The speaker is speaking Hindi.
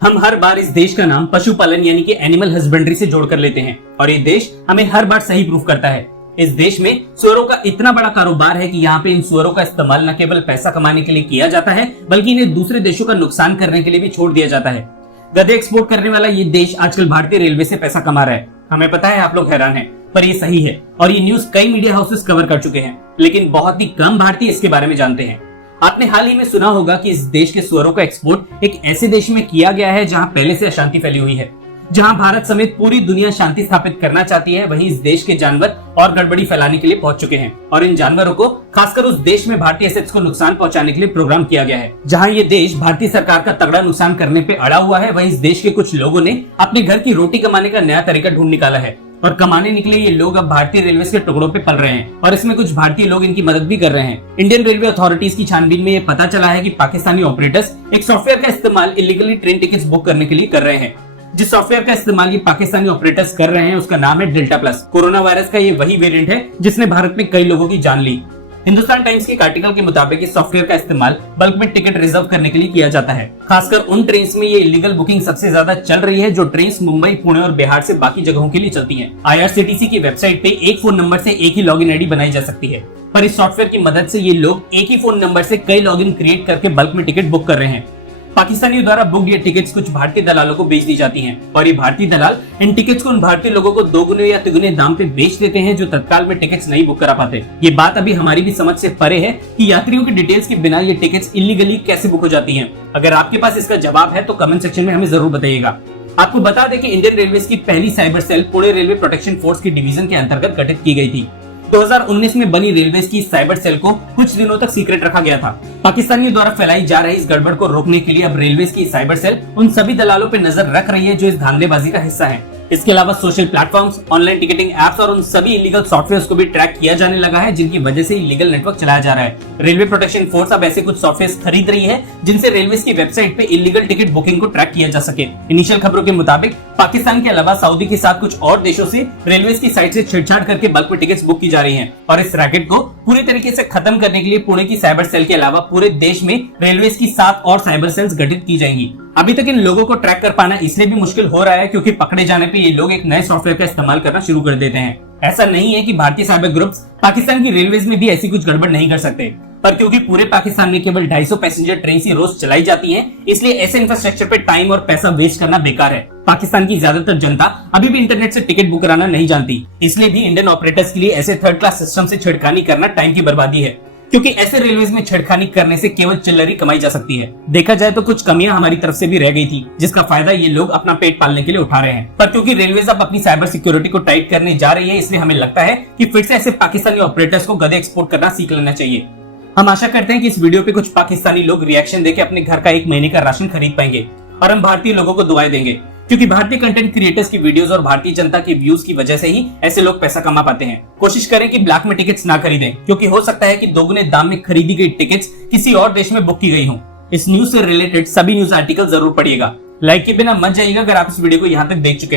हम हर बार इस देश का नाम पशुपालन यानी कि एनिमल हस्बेंड्री से जोड़कर लेते हैं और ये देश हमें हर बार सही प्रूफ करता है। इस देश में सुअरों का इतना बड़ा कारोबार है कि यहाँ पे इन सुअरों का इस्तेमाल न केवल पैसा कमाने के लिए किया जाता है बल्कि इन्हें दूसरे देशों का नुकसान करने के लिए भी छोड़ दिया जाता है। गधे एक्सपोर्ट करने वाला ये देश आजकल भारतीय रेलवे से पैसा कमा रहा है। हमें पता है आप लोग हैरान हैं, पर ये सही है और ये न्यूज कई मीडिया हाउसेस कवर कर चुके हैं, लेकिन बहुत ही कम भारतीय इसके बारे में जानते हैं। आपने हाल ही में सुना होगा कि इस देश के सुअरों का एक्सपोर्ट एक ऐसे देश में किया गया है जहां पहले से अशांति फैली हुई है। जहां भारत समेत पूरी दुनिया शांति स्थापित करना चाहती है, वहीं इस देश के जानवर और गड़बड़ी फैलाने के लिए पहुंच चुके हैं और इन जानवरों को खासकर उस देश में भारतीय एसेट्स को नुकसान पहुंचाने के लिए प्रोग्राम किया गया है। जहां ये देश भारतीय सरकार का तगड़ा नुकसान करने पे अड़ा हुआ है, वहीं इस देश के कुछ लोगों ने अपने घर की रोटी कमाने का नया तरीका ढूंढ निकाला है और कमाने निकले ये लोग अब भारतीय रेलवे के टुकड़ों पे पल रहे हैं और इसमें कुछ भारतीय लोग इनकी मदद भी कर रहे हैं। इंडियन रेलवे अथॉरिटीज की छानबीन में ये पता चला है कि पाकिस्तानी ऑपरेटर्स एक सॉफ्टवेयर का इस्तेमाल इलीगली ट्रेन टिकट्स बुक करने के लिए कर रहे हैं। जिस सॉफ्टवेयर का इस्तेमाल ये पाकिस्तानी ऑपरेटर्स कर रहे हैं उसका नाम है डेल्टा प्लस। कोरोना वायरस का ये वही वेरिएंट है जिसने भारत में कई लोगों की जान ली। हिंदुस्तान टाइम्स के एक आर्टिकल के मुताबिक इस सॉफ्टवेयर का इस्तेमाल बल्क में टिकट रिजर्व करने के लिए किया जाता है। खासकर उन ट्रेन में ये इलीगल बुकिंग सबसे ज्यादा चल रही है जो ट्रेन मुंबई, पुणे और बिहार से बाकी जगहों के लिए चलती हैं। IRCTC की वेबसाइट पे एक फोन नंबर से एक ही लॉगिन आईडी बनाई जा सकती है, पर इस सॉफ्टवेयर की मदद से ये लोग एक ही फोन नंबर से कई लॉगिन क्रिएट करके बल्क में टिकट बुक कर रहे हैं। पाकिस्तानियों द्वारा बुक ये टिकट्स कुछ भारतीय दलालों को बेच दी जाती हैं और ये भारतीय दलाल इन टिकट्स को उन भारतीय लोगों को दोगुने या तिगुने दाम पे बेच देते हैं जो तत्काल में टिकट्स नहीं बुक करा पाते। ये बात अभी हमारी भी समझ से परे है कि यात्रियों की डिटेल्स के बिना ये टिकट्स इलीगली कैसे बुक हो जाती हैं। अगर आपके पास इसका जवाब है तो कमेंट सेक्शन में हमें जरूर बताइएगा। आपको बता दें कि इंडियन रेलवे की पहली cyber cell Pune railway protection force की डिवीजन के अंतर्गत गठित की गई थी। 2019 में बनी रेलवे की साइबर सेल को कुछ दिनों तक सीक्रेट रखा गया था। पाकिस्तानियों द्वारा फैलाई जा रही इस गड़बड़ को रोकने के लिए अब रेलवे की साइबर सेल उन सभी दलालों पर नजर रख रही है जो इस धांधलेबाजी का हिस्सा है। इसके अलावा social platforms, online ticketing apps और उन सभी इलीगल सॉफ्टवेयर्स को भी ट्रैक किया जाने लगा है जिनकी वजह से इलीगल नेटवर्क चलाया जा रहा है। रेलवे प्रोटेक्शन फोर्स अब ऐसे कुछ सॉफ्टवेयर्स खरीद रही है जिनसे रेलवे की वेबसाइट पे इलीगल टिकट बुकिंग को ट्रैक किया जा सके। इनिशियल खबरों के मुताबिक पाकिस्तान के अलावा सऊदी के साथ कुछ और देशों से रेलवे की साइट से छेड़छाड़ करके बल्क में टिकट्स बुक की जा रही है और इस रैकेट को पूरी तरीके से खत्म करने के लिए पुणे की साइबर सेल के अलावा पूरे देश में रेलवे की 7 और साइबर सेल्स गठित की जाएंगी। अभी तक इन लोगों को ट्रैक कर पाना इसलिए भी मुश्किल हो रहा है क्योंकि पकड़े जाने पे ये लोग एक नए सॉफ्टवेयर का इस्तेमाल करना शुरू कर देते हैं। ऐसा नहीं है कि भारतीय साइबर ग्रुप्स पाकिस्तान की रेलवेज में भी ऐसी कुछ गड़बड़ नहीं कर सकते, पर क्योंकि पूरे पाकिस्तान में केवल 250 पैसेंजर ट्रेन ही रोज चलाई जाती हैं, इसलिए ऐसे इंफ्रास्ट्रक्चर पे टाइम और पैसा वेस्ट करना बेकार है। पाकिस्तान की ज्यादातर जनता अभी भी इंटरनेट से टिकट बुक कराना नहीं जानती, इसलिए भी इंडियन ऑपरेटर्स के लिए ऐसे थर्ड क्लास सिस्टम से छेड़खानी करना टाइम की बर्बादी है, क्योंकि ऐसे रेलवेज में छेड़खानी करने से केवल चिल्लरी कमाई जा सकती है। देखा जाए तो कुछ कमियां हमारी तरफ से भी रह गई थी जिसका फायदा ये लोग अपना पेट पालने के लिए उठा रहे हैं, पर क्योंकि रेलवेज अब अपनी साइबर सिक्योरिटी को टाइट करने जा रही है इसलिए हमें लगता है कि फिर से ऐसे पाकिस्तानी ऑपरेटर्स को गधे एक्सपोर्ट करना सीख लेना चाहिए। हम आशा करते हैं कि इस वीडियो पे कुछ पाकिस्तानी लोग रिएक्शन देके अपने घर का 1 महीने का राशन खरीद पाएंगे और हम भारतीय लोगों को दुआएं देंगे, क्योंकि भारतीय कंटेंट क्रिएटर्स की वीडियोस और भारतीय जनता के व्यूज की वजह से ही ऐसे लोग पैसा कमा पाते हैं। कोशिश करें कि ब्लैक में टिकट्स ना खरीदें, क्योंकि हो सकता है कि दोगुने दाम में खरीदी गई टिकट्स किसी और देश में बुक की गई हों। इस न्यूज से रिलेटेड सभी न्यूज आर्टिकल जरूर पढ़िएगा। लाइक के बिना मत जाइएगा अगर आप इस वीडियो को यहाँ तक देख चुके हैं।